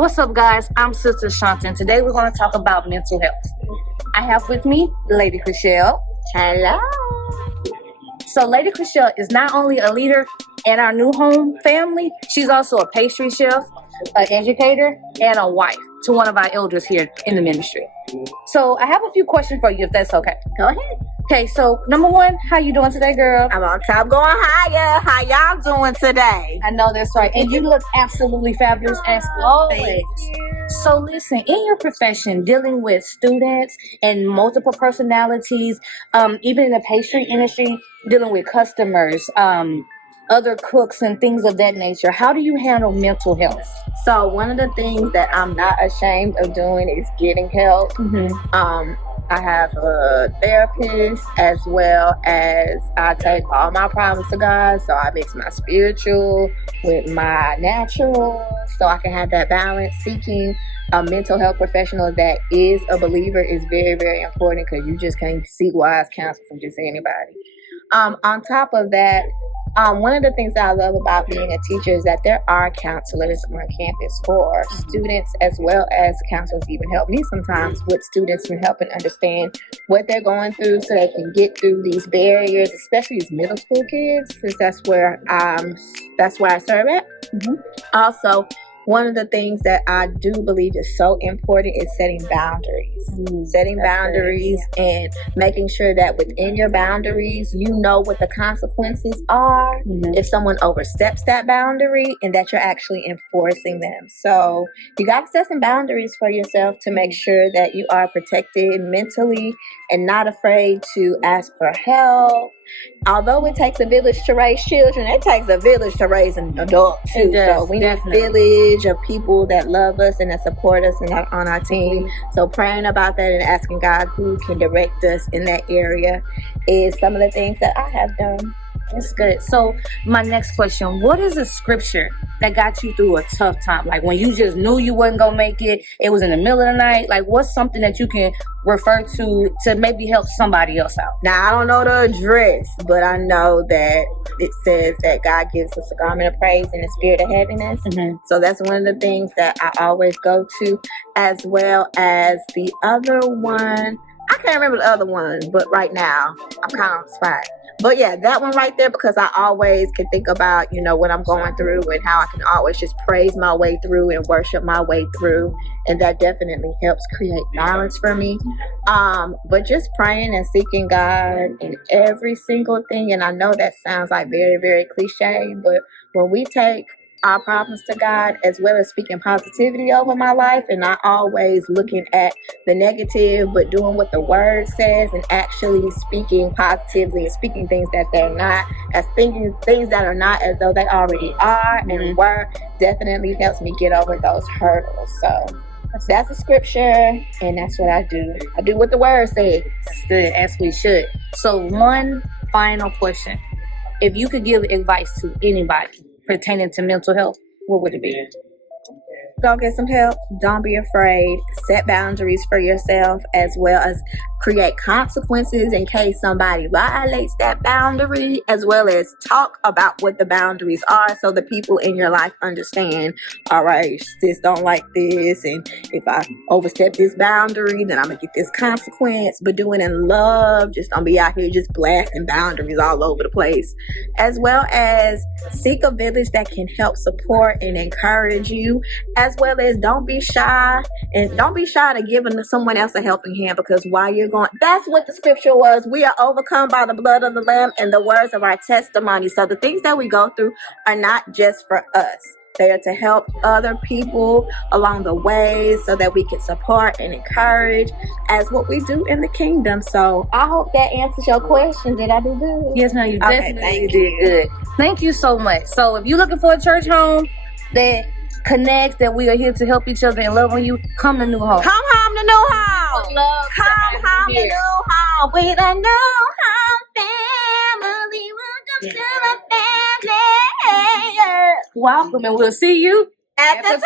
What's up, guys? I'm Sister Shanta, and today we're going to talk about mental health. I have with me Lady Krischell. Hello. So Lady Krischell is not only a leader in our new home family, she's also a pastry chef, an educator, and a wife to one of our elders here in the ministry. So I have a few questions for you, if that's okay. Go ahead. Okay, so number one, how you doing today, girl? I'm on top going higher. How y'all doing today? I know that's right. And you look absolutely fabulous as always. Thank you. So listen, in your profession, dealing with students and multiple personalities, even in the pastry industry, dealing with customers, other cooks and things of that nature, how do you handle mental health? So one of the things that I'm not ashamed of doing is getting help. I have a therapist, as well as I take all my problems to God. So I mix my spiritual with my natural so I can have that balance. Seeking a mental health professional that is a believer is very, very important, because you just can't seek wise counsel from just anybody. On top of that, one of the things that I love about being a teacher is that there are counselors on campus for students, as well as counselors even help me sometimes with students and helping understand what they're going through so they can get through these barriers, especially these middle school kids, because that's where I serve at. Also, one of the things that I do believe is so important is setting boundaries. Setting boundaries and making sure that within your boundaries, you know what the consequences are if someone oversteps that boundary, and that you're actually enforcing them. So you got to set some boundaries for yourself to make sure that you are protected mentally and not afraid to ask for help. Although it takes a village to raise children, it takes a village to raise an adult too. So we need a village of people that love us and that support us and on our team. So praying about that and asking God who can direct us in that area is some of the things that I have done. That's good. So my next question, what is a scripture that got you through a tough time? Like when you just knew you wasn't going to make it, it was in the middle of the night. Like what's something that you can refer to maybe help somebody else out? Now, I don't know the address, but I know that it says that God gives us a garment of praise and a spirit of heaviness. So that's one of the things that I always go to, as well as the other one. I can't remember the other one, but right now I'm kind of on the spot. But yeah, that one right there, because I always can think about, what I'm going through and how I can always just praise my way through and worship my way through. And that definitely helps create balance for me. But just praying and seeking God in every single thing. And I know that sounds like very, very cliche, but when we take our problems to God, as well as speaking positivity over my life, and not always looking at the negative, but doing what the word says and actually speaking positively and speaking things that they're not, as thinking things that are not as though they already are and were, definitely helps me get over those hurdles. So that's a scripture, and that's what I do. I do what the word says. That's good, as we should. So one final question. If you could give advice to anybody pertaining to mental health, what would it be? Go get some help. Don't be afraid. Set boundaries for yourself, as well as create consequences in case somebody violates that boundary, as well as talk about what the boundaries are so the people in your life understand, all right, sis don't like this, and if I overstep this boundary, then I'm gonna get this consequence. But do it in love. Just don't be out here just blasting boundaries all over the place. As well as seek a village that can help support and encourage you, as well as don't be shy, and don't be shy to giving someone else a helping hand, because while you're going, that's what the scripture was. We are overcome by the blood of the Lamb and the words of our testimony. So the things that we go through are not just for us. They are to help other people along the way so that we can support and encourage as what we do in the kingdom. So I hope that answers your question. Did I do good? Yes, no, you definitely did good. Thank you so much. So if you're looking for a church home that connects, that we are here to help each other and love on you, come to New Home. Come home to New Home. Come home to New Home. We the New Home family. Welcome to the family. Welcome, and we'll see you at the top.